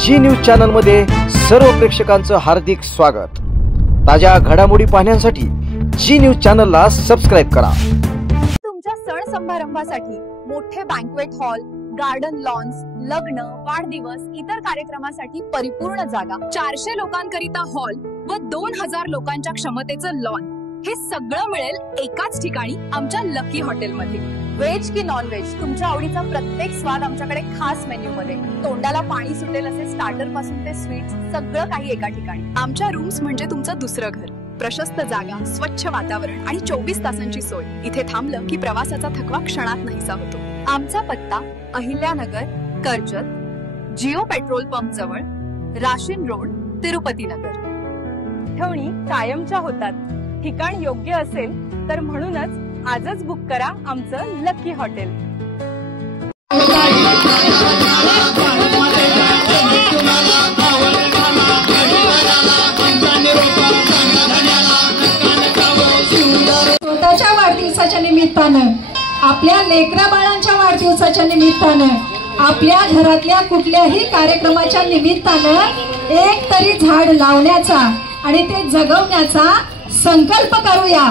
जी news channel मध्ये सर्व प्रेक्षकांचं हार्दिक स्वागत। ताज्या घडामोडी पाहण्यासाठी जी न्यूज चॅनलला सबस्क्राइब करा। तुमच्या सण समारंभासाठी मोठे बँक्वेट हॉल, गार्डन लॉन्स, लग्न, वाढदिवस, इतर कार्यक्रमासाठी परिपूर्ण जागा, 400 लोकांकरिता हॉल व 2000 लोकांच्या क्षमतेचं लॉन, हे सगळं मिळेल एकाच ठिकाणी आमच्या लकी हॉटेलमध्ये। व्हेज की नॉन व्हेज, तुमच्या आवडीचा प्रत्येक स्वाद आमच्याकडे खास मेन्यू मध्ये। तोंडाला पाणी सुटेल असे स्टार्टर पासून ते स्वीट्स, सगळं काही एका ठिकाणी। आमच्या रूम्स म्हणजे तुमचं दुसरं घर। प्रशस्त जागा, स्वच्छ वातावरण आणि 24 तासांची सोय। इथे थांबलं की प्रवासाचा थकवा क्षणात नाहीसा होतो। आमचा पत्ता अहिल्यानगर, कर्जत, जिओ पेट्रोल पंप जवळ, राशीन रोड, तिरुपती नगर। ठेवणी कायमच्या होतात। ठिकाण योग्य असेल तर म्हणूनच आजच बुक करा आमचं लकी हॉटेल। स्वतःच्या वाढदिवसाच्या निमित्तानं, आपल्या लेकरा बाळांच्या वाढदिवसाच्या निमित्तानं, आपल्या घरातल्या कुठल्याही कार्यक्रमाच्या निमित्तानं एक तरी झाड लावण्याचा आणि ते जगवण्याचा संकल्प करूया।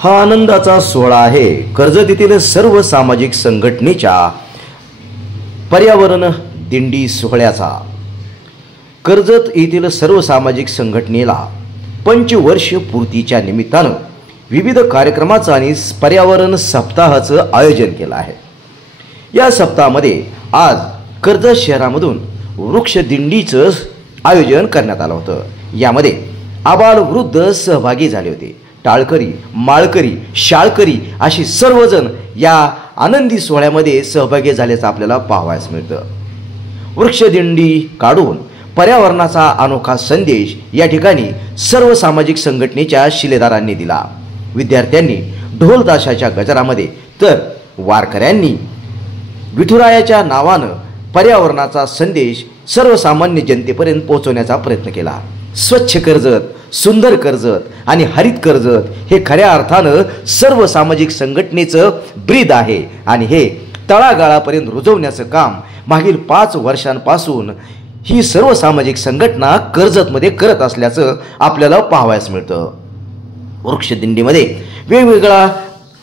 हा आनंदाचा सोहळा आहे कर्जत येथील सर्व सामाजिक संघटनेच्या पर्यावरण दिंडी सोहळ्याचा। कर्जत येथील सर्व सामाजिक संघटनेला 5 वर्ष पूर्तीच्या निमित्तानं विविध कार्यक्रमाचं आणि पर्यावरण सप्ताहाचं आयोजन केलं आहे। या सप्ताहामध्ये आज कर्जत शहरामधून वृक्ष दिंडीचं आयोजन करण्यात आलं होतं। यामध्ये आबाल वृद्ध सहभागी झाले होते। टाळकरी, माळकरी, शाळकरी अशी सर्वजण या आनंदी सोहळ्यामध्ये सहभागी झाल्याचं आपल्याला पाहावयास मिळतं। वृक्षदिंडी काढून पर्यावरणाचा अनोखा संदेश या ठिकाणी सर्व सामाजिक संघटनेच्या शिलेदारांनी दिला। विद्यार्थ्यांनी ढोल ताशाच्या गजरामध्ये तर वारकऱ्यांनी विठुरायाच्या नावानं पर्यावरणाचा संदेश सर्वसामान्य जनतेपर्यंत पोहोचवण्याचा प्रयत्न केला। स्वच्छ कर्जत, सुंदर कर्जत आणि हरित कर्जत हे खऱ्या अर्थानं सर्व सामाजिक संघटनेचं ब्रीद आहे आणि हे तळागाळापर्यंत रुजवण्याचं काम मागील 5 वर्षांपासून ही सर्व सामाजिक संघटना कर्जतमध्ये करत असल्याचं आपल्याला पाहावयास मिळतं। वृक्षदिंडीमध्ये वेगवेगळा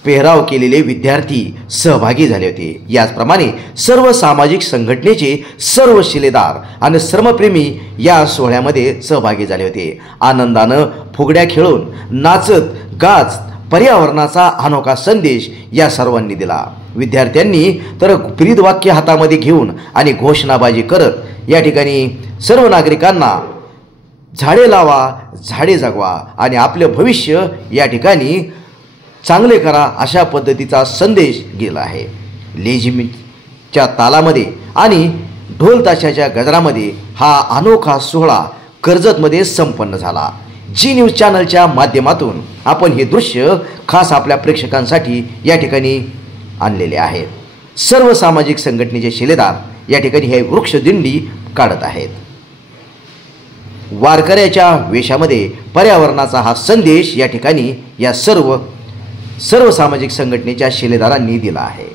पेहराव केलेले विद्यार्थी सहभागी झाले होते। याचप्रमाणे सर्व सामाजिक संघटनेचे सर्व शिलेदार आणि श्रमप्रेमी या सोहळ्यामध्ये सहभागी झाले होते। आनंदानं फुगड्या खेळून, नाचत गात पर्यावरणाचा अनोखा संदेश या सर्वांनी दिला। विद्यार्थ्यांनी तर ब्रीदवाक्य हातामध्ये घेऊन आणि घोषणाबाजी करत या ठिकाणी सर्व नागरिकांना झाडे लावा, झाडे जगवा आणि आपले भविष्य या ठिकाणी चांगले करा अशा पद्धतीचा संदेश गेला आहे। लेझिमच्या तालामध्ये आणि ढोल ताशाच्या गजरामध्ये हा अनोखा सोहळा कर्जतमध्ये संपन्न झाला। जी न्यूज चॅनलच्या माध्यमातून आपण हे दृश्य खास आपल्या प्रेक्षकांसाठी या ठिकाणी आणलेले आहेत। सर्व सामाजिक संघटनेचे शिलेदार या ठिकाणी हे वृक्षदिंडी काढत आहेत। वारकऱ्याच्या वेशामध्ये पर्यावरणाचा हा संदेश या ठिकाणी या सर्व सामाजिक संघटनेच्या शिलेदारांनी दिला आहे।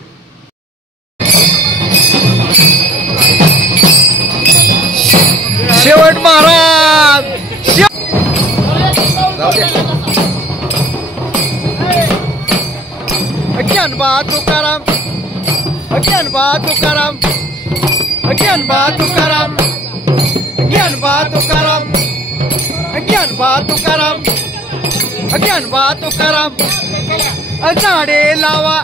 शेवट महाराज अज्ञान बा तुकाराम, अज्ञान बा तुकाराम, अज्ञान बा तुकाराम, अज्ञान बा तुकाराम, अज्ञान बा तुकाराम, अज्ञान बा तुकाराम, झाडे लावा,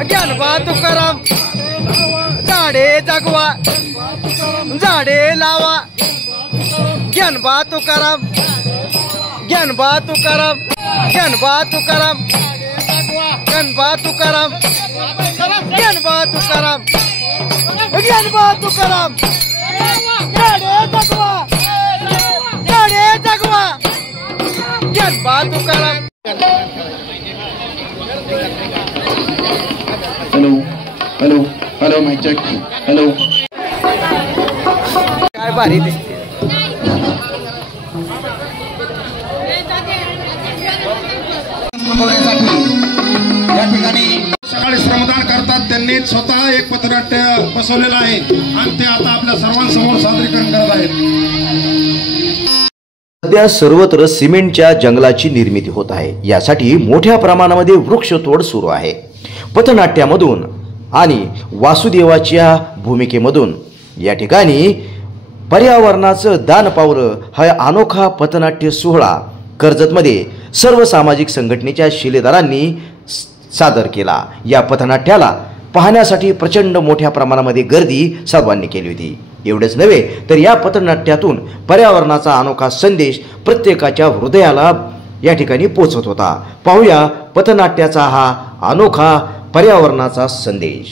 अज्ञान बा तुकाराम, झाडे जगवा, झाडे लावा, ज्ञान बा तुकाराम, ज्ञान बा तुकाराम, ज्ञान बा तुकाराम, ज्ञान बा तुकाराम, ज्ञान बा तुकाराम, ज्ञान बा तुकाराम, झाडे जगवा, झाडे जगवा, ज्ञान बा Tukaram. Hello hello hello mike check. Hello. काय भारी दिसते. या ठिकाणी सकाळी श्रमदान करतात. त्यांनी स्वतः एक पथनाट्य बसवलेलं आहे आणि ते आता आपल्या सर्वांसमोर सादरीकरण करत आहेत. सध्या सर्वत्र सिमेंटच्या जंगलाची निर्मिती होत आहे. यासाठी मोठ्या प्रमाणामध्ये वृक्षतोड सुरू आहे. पथनाट्यामधून आणि वासुदेवाच्या भूमिकेमधून या ठिकाणी पर्यावरणाचं दान पावलं हा अनोखा पथनाट्य सोहळा कर्जतमध्ये सर्व सामाजिक संघटनेच्या शिलेदारांनी सादर केला. या पथनाट्याला पाहण्यासाठी प्रचंड मोठ्या प्रमाणामध्ये गर्दी सर्वांनी केली होती. एवढेच नव्हे तर या पथनाट्यातून पर्यावरणाचा अनोखा संदेश प्रत्येकाच्या हृदयाला या ठिकाणी पोहोचत होता. पाहूया पथनाट्याचा हा अनोखा पर्यावरणाचा संदेश.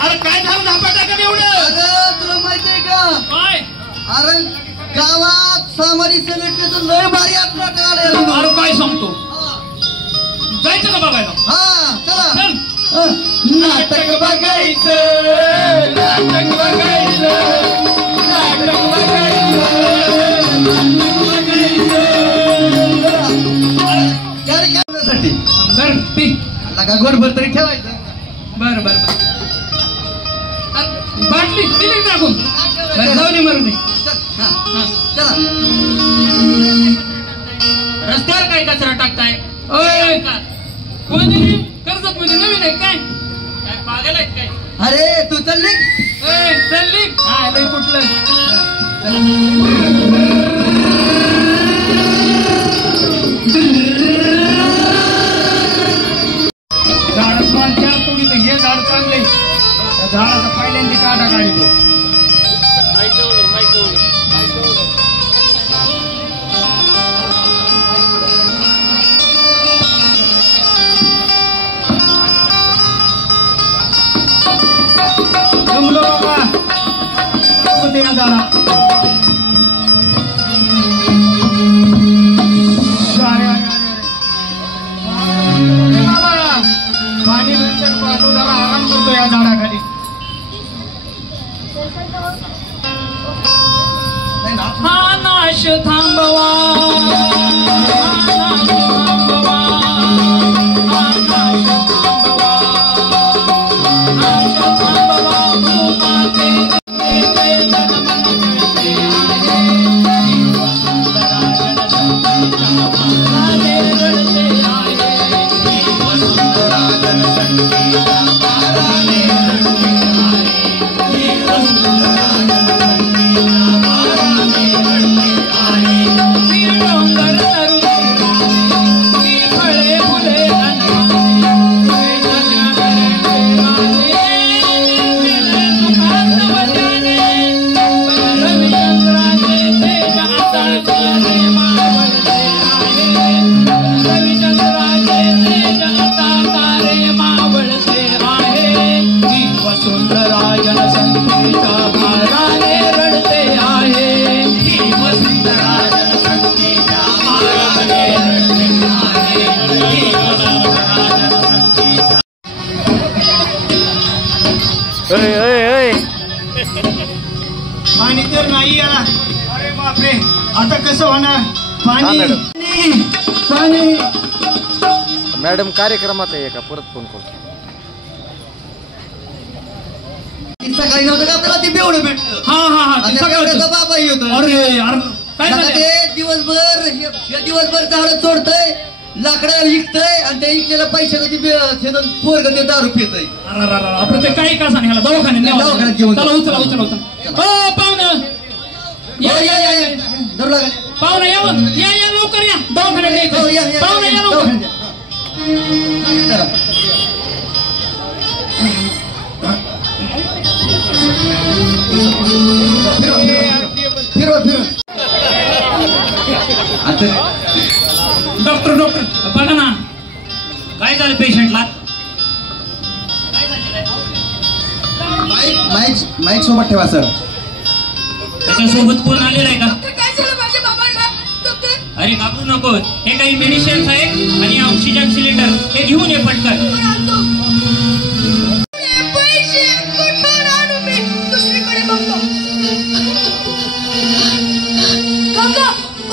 अरे काय झालं धापाटा का एवढं? तुला माहितीये का काय? अरे गावात सामाजिक संघटनेचं लय भारी नाटक आलंय. अरे काय सांगतो? जायचं का बघायला? हा चला नाटक बघायचं, नाटक बघायचं, नाटक बघायचं, कार्यक्रमासाठी बर ती लगा गोडभर तरी ठेवायचं. बर बर बर बाटली दिली टाकून जाऊ दे मरून चला. रस्त्यावर काय कचरा टाकताय? कोणी कर्जत मध्ये नवीन आहे काय? काय पागल आहेत काय? अरे तू चालली चालली हा लय कुठलं झाड कोणत्या तोडीचं हे झाड चांगले त्या झाडाचा पहिल्यांदा काढा काढतो. जमलो बाबा कुठे झाला पाणी मिळतं पाहतो जरा आराम करतो या झाडाखाली. हा नाश थांबवा, पाणी तर नाही याला. अरे बापरे आता कसं होणार? पाणी पाणी. मॅडम कार्यक्रमात आहे का? परत फोन करतो. सकाळी नव्हतं का आपल्याला ते बेवडं भेटलं. हा हा हा बेवड्याचा बाबा येतो. अरे यार काय झालं? ते दिवसभर झाडं तोडतय, लाकडं विकतय आणि त्या विकलेल्या पैशाला पोरग ते दारू पितय. आपण ते काही का सांगायला दवाखान्यात घेऊन चला उचला उचला उचला. हो पाहुणं पाहुणं या या लवकर या दवाखान्यात यायचं. पाहुणं या लवकर. डॉक्टर डॉक्टर बघा ना काय झालं पेशंटला? माईक सोबत ठेवा सर. त्याच्यासोबत कोण आलेला आहे का? अरे घाबरू नकोस, हे काही मेडिसिन्स आहेत आणि ऑक्सिजन सिलेंडर हे घेऊन ये पटकन. दुसरीकडे बघतो.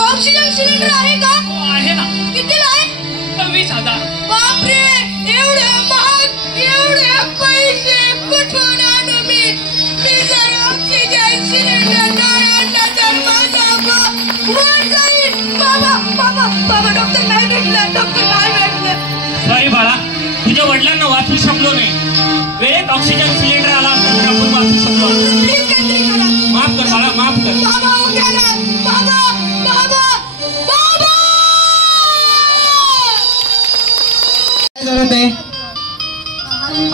ऑक्सिजन सिलेंडर आहे का? आहे ना. कितीला आहे? 20,000. बापरे, एवढे महाग, एवढे पैसे कुठून आणू मी? मी जर ऑक्सिजन सिलेंडर नाही आणला तर माझा वर जाईल. बाबा बाबा बाबा, डॉक्टर नाही भेटलं, डॉक्टर नाही भेटलं. सॉरी बाळा, तुझ्या वडिलांना वाचू शकलो नाही. वेळेत ऑक्सिजन सिलेंडर आला असता तर आपण वाचू शकलो. ठीक आहे, ठीक आहे. माफ कर बाळा, माफ कर. बाबा उठा ना. बाबा बाबा बाबा.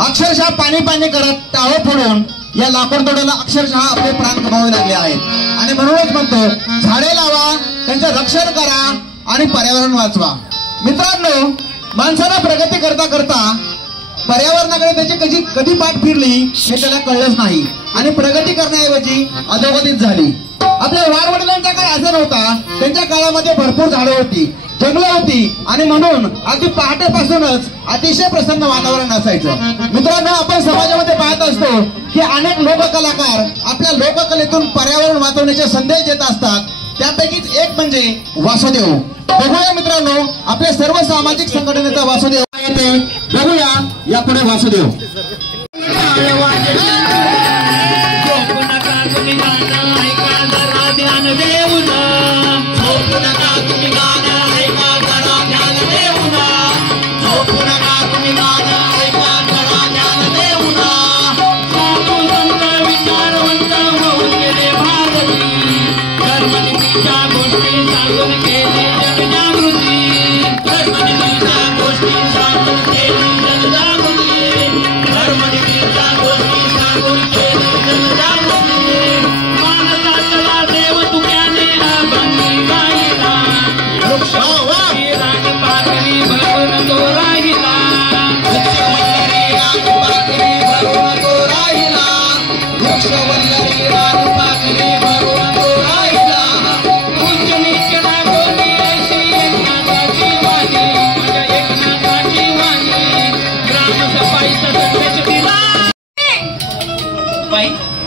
अक्षरशः पाणी पाणी करत टाळं फोडून या लाकूड तोडाला अक्षरशः आपले प्राण गमावे लागले आहेत. आणि म्हणूनच म्हणतो, झाडे लावा, त्यांचं रक्षण करा आणि पर्यावरण वाचवा. मित्रांनो, माणसाला प्रगती करता करता पर्यावरणाकडे त्याची कधी पाठ फिरली हे त्याला कळलंच नाही आणि प्रगती करण्याऐवजी अधोगतीच झाली. आपल्या वाडवडिलांचा काळ असा नव्हता. त्यांच्या काळामध्ये भरपूर झाडं होती, जंगलं होती आणि म्हणून अगदी पहाटेपासूनच अतिशय प्रसन्न वातावरण असायचं. मित्रांनो, आपण समाजामध्ये पाहत असतो की अनेक लोककलाकार आपल्या लोककलेतून पर्यावरण वाचवण्याचे संदेश देत असतात. त्यापैकीच एक म्हणजे वासुदेव. बघूया मित्रांनो, आपल्या सर्व सामाजिक संघटनेचा वासुदेव येते. बघूया यापुढे वासुदेव.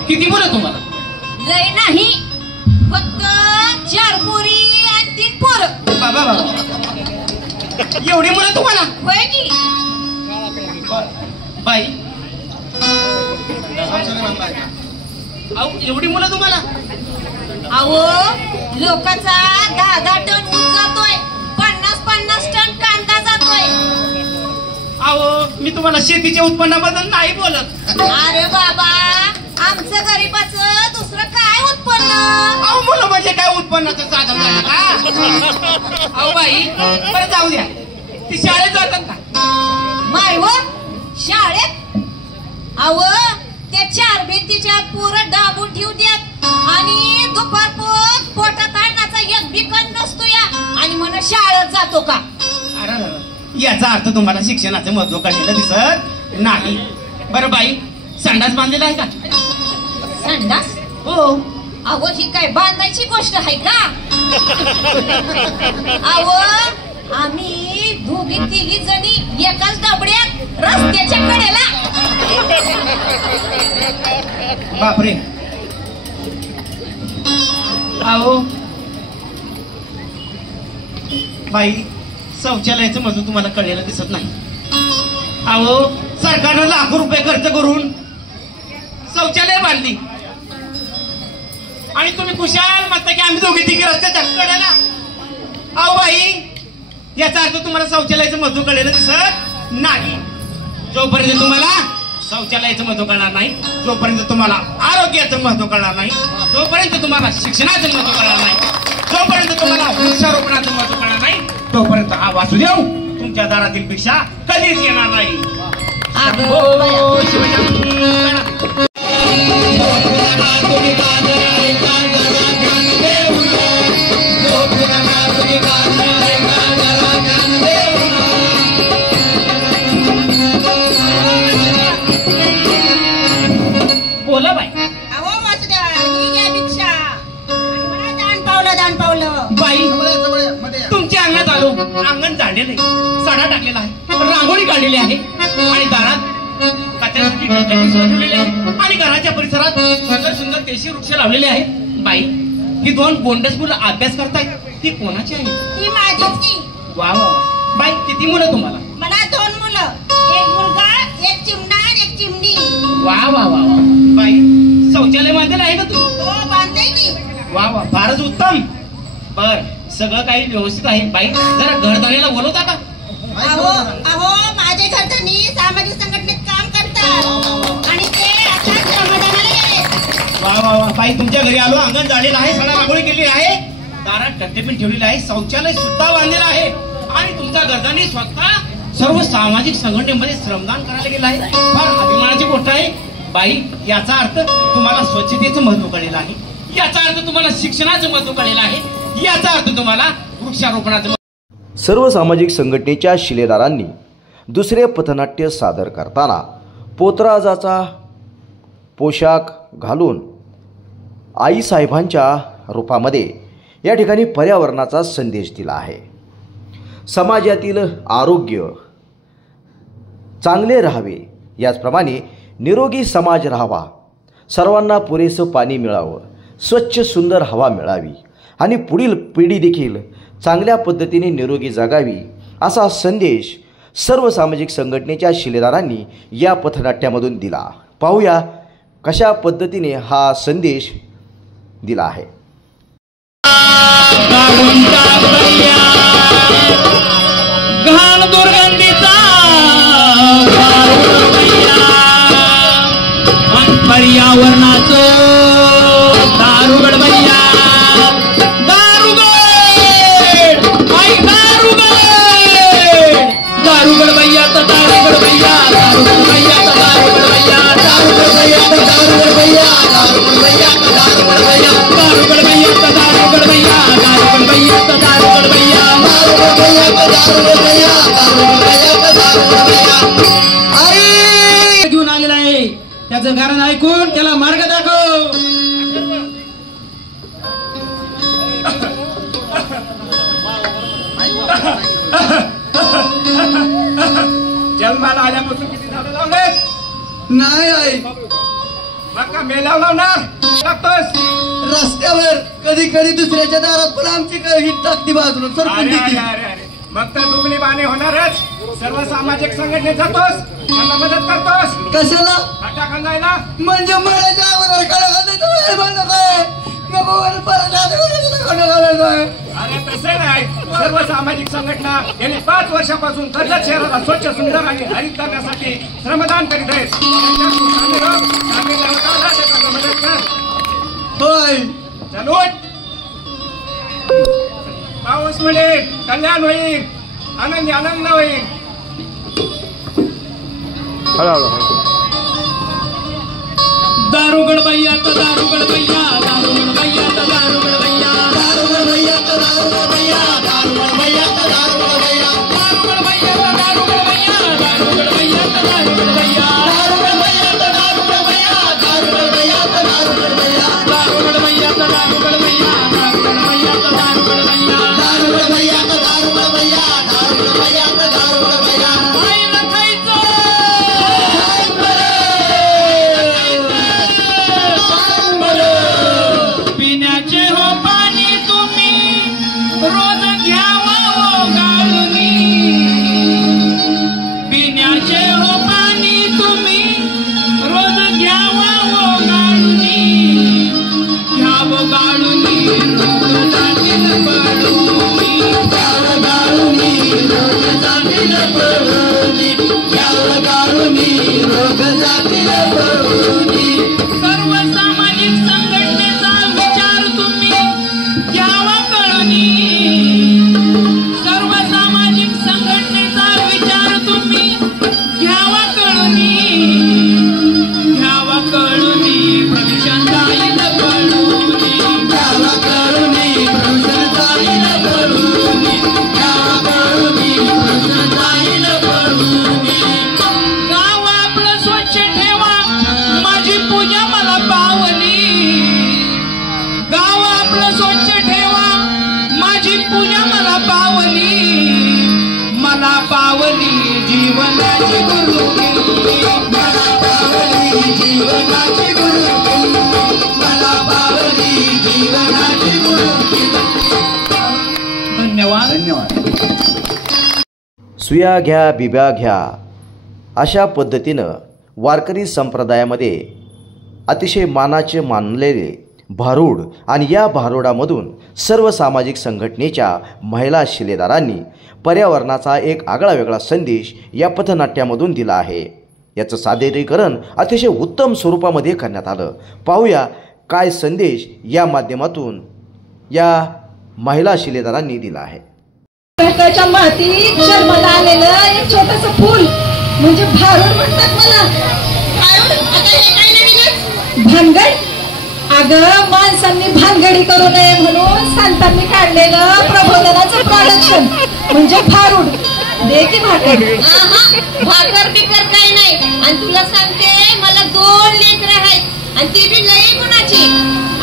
किती बोला तुम्हाला? लय नाही, फक्त 4 पोरी आणि 3 पोरं. बाबा बाबा, एवढी मुलं तुम्हाला? होय की. बाई, एवढी मुलं तुम्हाला? अहो, लोकांचा 10-10 टन ऊस जातोय, 50-50 टन कांदा जातोय. अहो, मी तुम्हाला शेतीच्या उत्पन्नाबद्दल नाही बोलत. अरे बाबा, आमचं गरीबाचं दुसरं काय उत्पन्न? अहो, मुलं म्हणजे काय उत्पन्नाचं साधन झालं का? अहो बाई, बरं जाऊ द्या, ती शाळेत जातात का? माय व शाळेत? अहो, त्या 4 भिंतीच्या पोरं दाबून ठेवू द्यात आणि दुपारपोत पोटात आणण्याचा एक बी कण नसतो या आणि म्हणून शाळेत जातो का? अरे, याचा अर्थ तुम्हाला शिक्षणाचं महत्व कळलेलं दिसत नाही. बरं बाई, संडास बांधलेला आहे का? संडास? हो. अहो, ही काय बांधायची गोष्ट आहे का? अहो, आम्ही 2-3 जणी एकाच डबड्यात रस्त्याच्या कडेला. बापरे. अहो बाई, शौचालयाचं महत्व तुम्हाला कळलेलं दिसत नाही. अहो, सरकारनं लाखो रुपये खर्च करून शौचालय बांधली आणि तुम्ही खुशाल म्हणता की आम्ही 2-3 रस्त्याच्या कडेला. अहो बाई, याचा अर्थ तुम्हाला शौचालयाचं महत्व कळलेलं दिसत नाही. जोपर्यंत तुम्हाला शौचालयाचं महत्व कळणार नाही, जोपर्यंत तुम्हाला आरोग्याचं महत्व कळणार नाही, जोपर्यंत तुम्हाला शिक्षणाचं महत्व कळणार नाही, जोपर्यंत तुम्हाला वृक्षारोपणाचं महत्व कळणार नाही, तोपर्यंत हा वासुदेव तुमच्या दारातील भिक्षा कधीच येणार नाही. बोला बाई. अहो वासुदेव, ही घ्या भिक्षा. दान पावलं, दान पावलं. बाई, काढलेली आहे आणि दारात कचऱ्यासाठी डस्टबिन ठेवलेले आहे आणि घराच्या परिसरात सुंदर सुंदर देशी वृक्ष लावलेले आहेत. बाई, ही दोन बोंडस मुलं अभ्यास करतायत, ती कोणाची आहे? ही माझीच की. वा वा वा. बाई, किती मुलं तुम्हाला? मला 2 मुलं, एक मुलगा, एक चिमणा आणि एक चिमणी. वा वा वा वा. बाई, शौचालय बांधलेलं आहे का तू? हो, बांधले की. वा वा, फारच उत्तम. बर, सगळं काही व्यवस्थित आहे. बाई, जरा घरदारीला बोलवता का? अहो माझे घरधनी सामाजिक संघटनेत काम करतात आणि ते आता श्रमदानाला गेले. वा वा वा. बाई, तुमच्या घरी आलो, अंगण झालेलं आहे, सडा रांगोळी केली आहे, दारात डस्टबिन ठेवलेलं आहे, शौचालय सुद्धा बांधलेलं आहे आणि तुमच्या घरधनी स्वतः सर्व सामाजिक संघटनेमध्ये श्रमदान करायला गेलं आहे. फार अभिमानाची गोष्ट आहे. बाई, याचा अर्थ तुम्हाला स्वच्छतेचं महत्व कळलेलं आहे, याचा अर्थ तुम्हाला शिक्षणाचं महत्व कळलेलं आहे, याचा अर्थ तुम्हाला वृक्षारोपणाचं. सर्व सामाजिक संघटनेच्या शिलेदारांनी दुसरे पथनाट्य सादर करताना पोतराजाचा पोशाख घालून आईसाहेबांच्या रूपामध्ये या ठिकाणी पर्यावरणाचा संदेश दिला आहे. समाजातील आरोग्य चांगले राहावे, याचप्रमाणे निरोगी समाज राहावा, सर्वांना पुरेसं पाणी मिळावं, स्वच्छ सुंदर हवा मिळावी आणि पुढील पिढी देखील चांगल्या पद्धतीने निरोगी जगावी, असा संदेश सर्व सामाजिक संघटनेच्या शिलेदारांनी या पथनाट्यामधून दिला. पाहूया कशा पद्धतीने हा संदेश दिला आहे. घाण दुर्गंधीचा पर्यावरणाचं दारुगड भैया, दारुगड आई दारुगड, दारुगड भैया तर दारुगड भैया, दारुगड भैया तर दारुगड भैया, दारुगड भैया तर दारुगड भैया, दारुगड भैया तर दारुगड भैया, दारुगड भैया तर दारुगड भैया, दारुगड भैया तर दारुगड भैया, दारुगड भैया तर दारुगड भैया, दारुगड भैया तर दारुगड भैया. आई घेऊन आलेला आहे, त्याचं कारण ऐकून त्याला मार्ग दाखव. जन्माला आल्यापासून किती झाडं लावले? नाही आई, मग का मेलाव लावणार टाकतोस रस्त्यावर कधी कधी दुसऱ्याच्या दारात पण आमची ही टाकती बाजूला सरपंच अरे अरे अरे, मग तर दुबली बाणे होणारच. सर्व सामाजिक संघटनेत जातोस, त्यांना मदत करतोस, कशाला? हट्टा खांदायला. म्हणजे मराठा अगोदर कडा म्हणत आहे, अरे तसे नाही. सर्व सामाजिक संघटना गेली 5 वर्षापासून कर्जत शहराला स्वच्छ सुंदर आणि हरित करण्यासाठी श्रमदान करीत आहेत. मदत कर. होय, चल उठ. पाऊस मिळेल, कल्याण होईल, आनंदी आनंद होईल. दारुगड भैया तर दारुगड भैया, दारुगड भैया तर दारुगड भैया, दारुगड भैया तर दारुगड भैया, दारुगड भैया तर दारुगड भैया, दारुगड भैया तर दारुगड भैया, दारुगड भैया तर दारुगड भैया, दारुगड भैया तर दारुगड भैया, दारुगड भैया तर दारुगड भैया, दारुगड भैया तर दारुगड भैया, दारुगड भैया तर दारुगड भैया, दारुगड भैया तर दारुगड भैया, दारुगड भैया तर दारुगड भैया. आईला खायचं पिण्याचे हो पाणी तुम्ही रोज घ्यावा हो गाळूनी, पिण्याचे हो पाणी तुम्ही रोज घ्यावा हो गाळूनी, घ्यावं गाळूनी रोज जातील पडूनी, घ्यावं गाळूनी रोज जातील पडूनी, घ्यावं गाळूनी रोज जातील पडूनी. सर्व सामाजिक संघटनेचा विचार तुम्ही घ्यावा कळूनी, सर्व सामाजिक संघटनेचा विचार तुम्ही घ्यावा कळूनी, घ्यावा कळूनी प्रदूषण जाईल पळूनी, घ्यावा कळूनी प्रदूषण जाईल पळूनी, घ्यावा कळूनी प्रदूषण जाईल पळूनी. गाव आपलं स्वच्छ ठेवा, माझ्या मला पावली जीवनाची गुरुकिल्ली, मला पावली जीवनाची गुरुकिल्ली. धन्यवाद. सुया घ्या बिब्या घ्या अशा पद्धतीनं वारकरी संप्रदायामध्ये अतिशय मानाचे मानलेले भारूड आणि या भारूडामधून सर्व सामाजिक संघटनेच्या महिला शिलेदारांनी पर्यावरणाचा एक आगळा वेगळा संदेश या पथनाट्यामधून दिला आहे. याचं सादरीकरण अतिशय उत्तम स्वरूपामध्ये करण्यात आलं. पाहूया काय संदेश या माध्यमातून या महिला शिलेदारांनी दिला आहे. महाराष्ट्राच्या मातीत जन्माला आलेलं एक छोटंसं फूल म्हणजे भारूड म्हणतात मला. भानगड अगं माणसांनी भानगडी करू नये म्हणून संतांनी काढलेलं प्रबोधनाचं प्रोडक्शन म्हणजे भारूड. दे की भाकर. भाकर बिकर काही नाही. आणि तुला सांगते मला 2 लेकरं आहेत आणि ती बी लई गुणाची.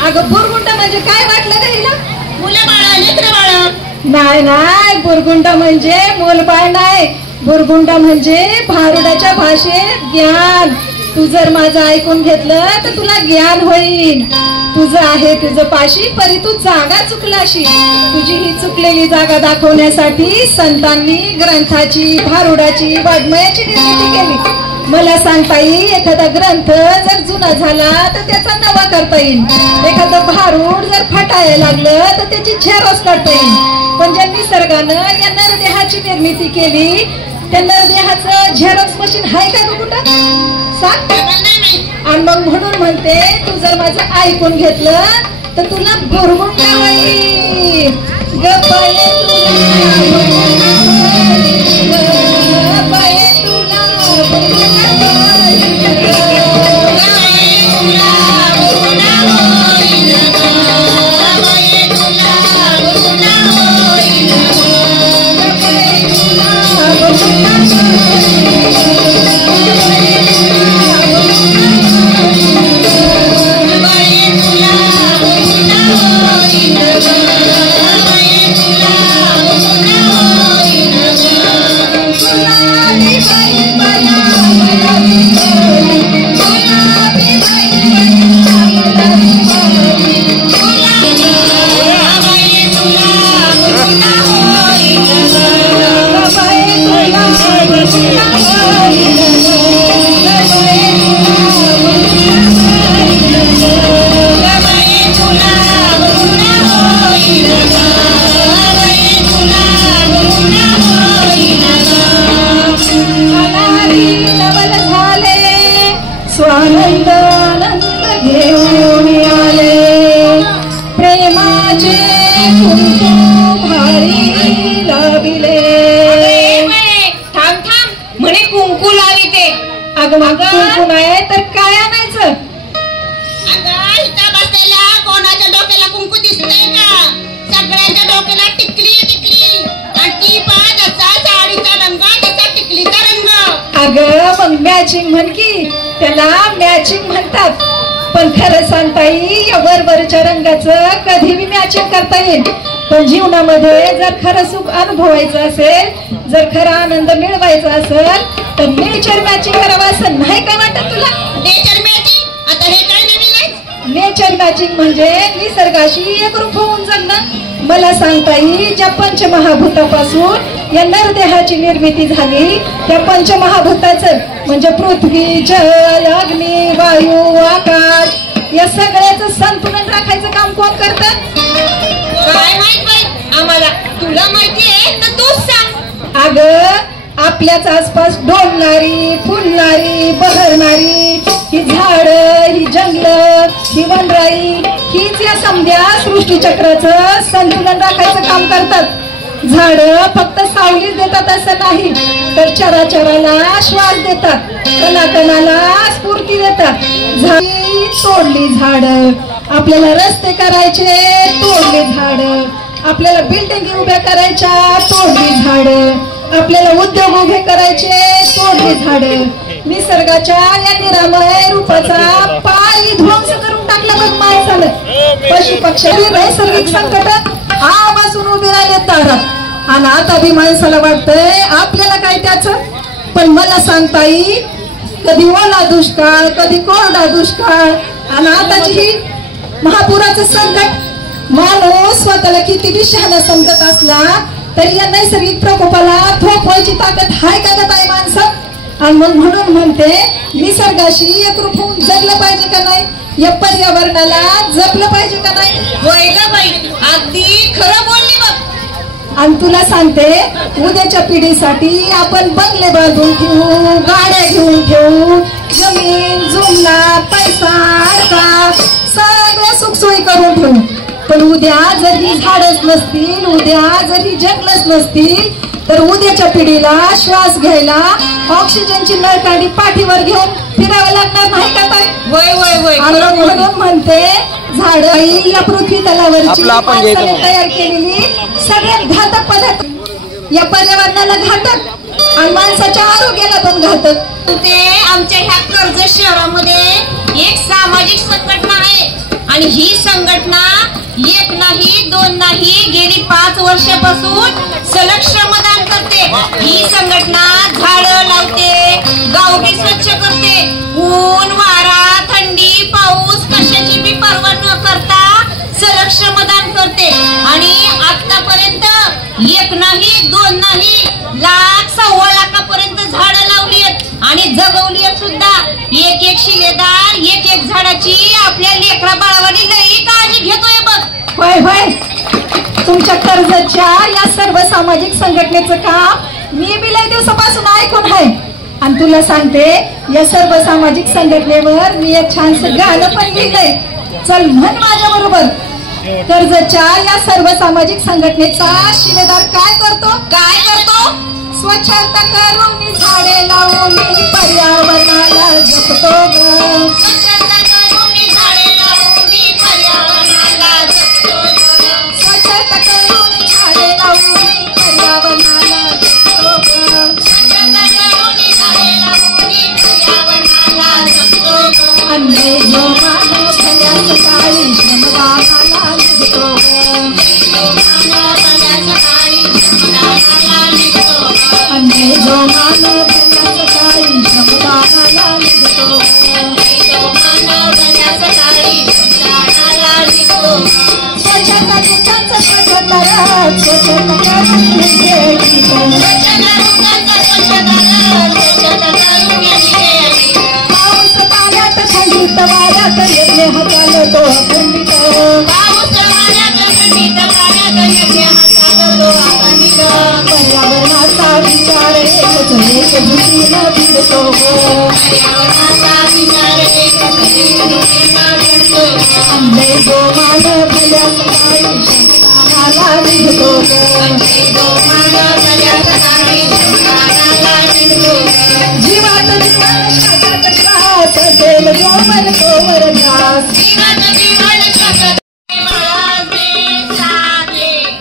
अगं बुरगुंड म्हणजे काय वाटलं का हिला? मुलं बाळा लेकरं बाळा. नाही नाही, बुरगुंड म्हणजे मूलबाळ नाही. बुरगुंड म्हणजे भारुडाच्या भाषेत ज्ञान. तू जर माझं ऐकून घेतलं तर तुला ज्ञान होईल. तुझं आहे तुझं पाशी परी तू जागा चुकलाशी. तुझी ही चुकलेली जागा दाखवण्यासाठी संतांनी ग्रंथाची भारुडाची वाङ्मयाची निर्मिती केली. मला सांगता येईल एखादा ग्रंथ जर जुना झाला तर त्याचा नवा करता येईल. एखादं भारूड जर फटायला लागलं तर त्याची झेरॉक्स काढता येईल. पण ज्या निसर्गानं या नरदेहाची निर्मिती केली त्या नरदेहाचं झेरॉक्स मशीन आहे का ग कुठं सांग? आणि मग म्हणून म्हणते तू जर माझं ऐकून घेतलं तर तुला बुरगुंड होईल. गप्पाये कुंकू आहे तर काय आणायचं? कोणाच्या डोक्याला कुंकू दिसतंय का? सगळ्यांच्या डोक्याला टिकली टिकली आणि ती पण असा साडीचा रंग त्याचा टिकलीचा रंग. अगं मग मॅचिंग म्हण की. त्याला मॅचिंग म्हणतात. पण खरं सांगता येईल या वरवरच्या रंगाचं कधी बी मॅचिंग करता येईल. पण जीवनामध्ये जर खरं सुख अनुभवायचं असेल, जर खरा आनंद मिळवायचा असेल तर नेचर मॅचिंग करावं असं नाही का वाटत तुला? नेचर मॅचिंग आता हे काय नवीन आहे? नेचर मॅचिंग म्हणजे निसर्गाशी एकरूप होऊन जगणं. मला सांगता येईल ज्या पंचमहाभूतापासून या नरदेहाची निर्मिती झाली त्या पंचमहाभूताचं म्हणजे पृथ्वी जल अग्नी वायू आकाश या सगळ्याचं संतुलन राखायचं काम कोण करतात? काय माहित बाई आम्हाला. तुला माहिती आहे तर तूच सांग. अगं आपल्याच आसपास डोलणारी फुलणारी बहरणारी ही झाड ही जंगल ही वनराई हीच या समध्या सृष्टीचक्राचं संतुलन राखायचं काम करतात. झाड फक्त सावलीच देतात असं नाही तर चराचराला श्वास देतात, कणाकणाला स्फूर्ती देतात. झाडी तोडली झाड, आपल्याला रस्ते करायचे तोडली झाड, आपल्याला बिल्डिंग उभ्या करायच्या तोडली झाड, आपल्याला उद्योग उभे करायचे तोडली झाड. निसर्गाच्या या निरामय रूपाचा पायी ध्वंस करून टाकला बघ माणसानं. पशु पक्ष्यांनी नैसर्गिक संकट आवाजून उभे राहिले दारात आणि आता बी माणसाला वाटतंय आपल्याला काय त्याचं. पण मला सांगता येईल कधी ओला दुष्काळ, कधी कोरडा दुष्काळ, आणि आताची ही महापुराचं संकट. माणूस स्वतःला किती बी शहाणा समजत असला तरी या नैसर्गिक प्रकोपाला थोपवायची ताकद हाय का गं ताई माणसं? आणि मग म्हणून म्हणते निसर्गाशी एकरूप होऊन जगलं पाहिजे का नाही, या पर्यावरणाला जपलं पाहिजे का नाही? वैला बाई अगदी खरं बोलली बघ. आणि तुला सांगते उद्याच्या पिढीसाठी आपण बंगले बांधून ठेवू, गाड्या घेऊन ठेवू, जमीन जुमला पैसा अर्धा सगळं सुखसोयी करून ठेवू, पण उद्या जर ही झाडच नसतील, उद्या जर ही जंगलच नसतील तर उद्याच्या पिढीला श्वास घ्यायला ऑक्सिजनची नळकांडी पाठीवर घेऊन फिरावं लागणार नाही का ताई? वय वय वय म्हणून म्हणते झाड या पृथ्वी तलावरची माणसाने तयार केलेली सगळ्यात घातक पदार्थ, या पर्यावरणाला घातक आणि माणसाच्या आरोग्याला पण घातक. ते आमच्या ह्या कर्जत शहरामध्ये एक सामाजिक संघटना आहे आणि ही संघटना एक नाही दोन नाही गेली 5 वर्षापासून सलग श्रमदान करते. ही संघटना झाडं लावते, गाव बी स्वच्छ करते, ऊन वारा थंडी पाऊस कशाची बी पर्वा न करता सलग श्रमदान करते. आणि आतापर्यंत एक नाही दोन नाही लाख 1.25 लाखापर्यंत झाडं लावली आहेत आणि जगवली आहेत सुद्धा. एक शिलेदार एक झाडाची आपल्या लेकरा बाळावानी लई काळजी घेतोय बघ. होय होय, तुमच्या कर्जतच्या या सर्व सामाजिक संघटनेचं काम मी बी लई दिवसापासून ऐकून आहे. आणि तुला सांगते या सर्व सामाजिक संघटनेवर मी एक छानसं गाणं पण लिहिलंय, चल म्हण माझ्या बरोबर. कर्जतच्या या सर्व सामाजिक संघटनेचा शिलेदार काय करतो? स्वच्छता करून झाडे लावून पर्यावरणाला जपतो ग. स्वच्छता करून झाडे लावून पर्यावरणाला जपतो ग. स्वच्छता करून झाडे लावून पर्यावरणाला जपतो ग. स्वच्छता करून झाडे लावून पर्यावरणाला जपतो ग. अन्य जो मानव भल्या सकाळी श्रमदानाला निघतो ग. अन्य जो मानव भल्या सकाळी श्रमदानाला निघतो स्वच्छता दुःखांचं स्वच्छता राहत स्वच्छता करून म्हणजे पाऊस पाण्यात थंडीत वाऱ्यात येते हाताला तो अखंडित. पर्यावरणाचा विचार एक भूमीनं भिडतो अंधे जो मानव भल्या सकाळी श्रमदानाला निघतो जीवात जीवन श्वासात श्वास असेल जोवर तोवर ध्यास.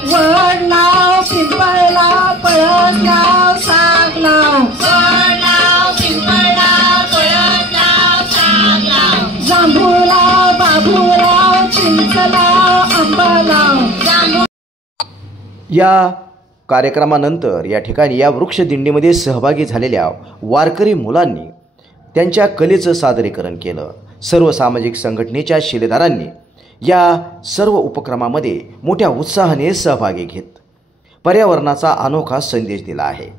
वड लाव पिंपळ लाव पळस लाव साग लाव. जांभूळ लाव बाभूळ लाव चिंच लाव आंबा लाव. या कार्यक्रमानंतर या ठिकाणी या वृक्षदिंडीमध्ये सहभागी झालेल्या वारकरी मुलांनी त्यांच्या कलेचं सादरीकरण केलं. सर्व सामाजिक संघटनेच्या शिलेदारांनी या सर्व उपक्रमामध्ये मोठ्या उत्साहाने सहभागी घेत पर्यावरणाचा अनोखा संदेश दिला आहे.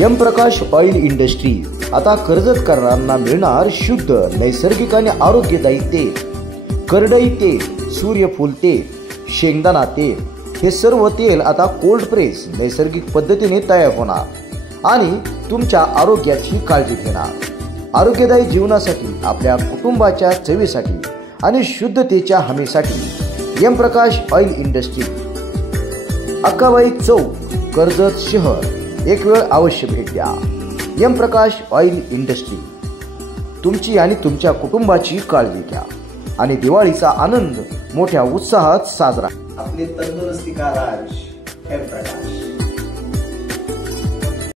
एम प्रकाश ऑइल इंडस्ट्री आता कर्जतकरांना मिळणार शुद्ध नैसर्गिक आणि आरोग्यदायी तेल, करडई तेल, सूर्यफूल तेल, शेंगदाणा तेल हे सर्व तेल आता कोल्ड प्रेस नैसर्गिक पद्धतीने तयार होणार आणि तुमच्या आरोग्याची काळजी घेणार। आरोग्यदायी जीवनासाठी, आपल्या कुटुंबाच्या चवीसाठी आणि शुद्धतेच्या हमीसाठी एम प्रकाश ऑइल इंडस्ट्री, अक्काबाई चौक, कर्जत शहर। एक वेळ अवश्य भेट द्या। एम प्रकाश ऑइल इंडस्ट्री, तुमची आणि तुमच्या कुटुंबाची काळजी घ्या आणि दिवाळीचा आनंद मोठ्या उत्साहात साजरा। आपले तंदुरुस्ती का राज एम प्रकाश।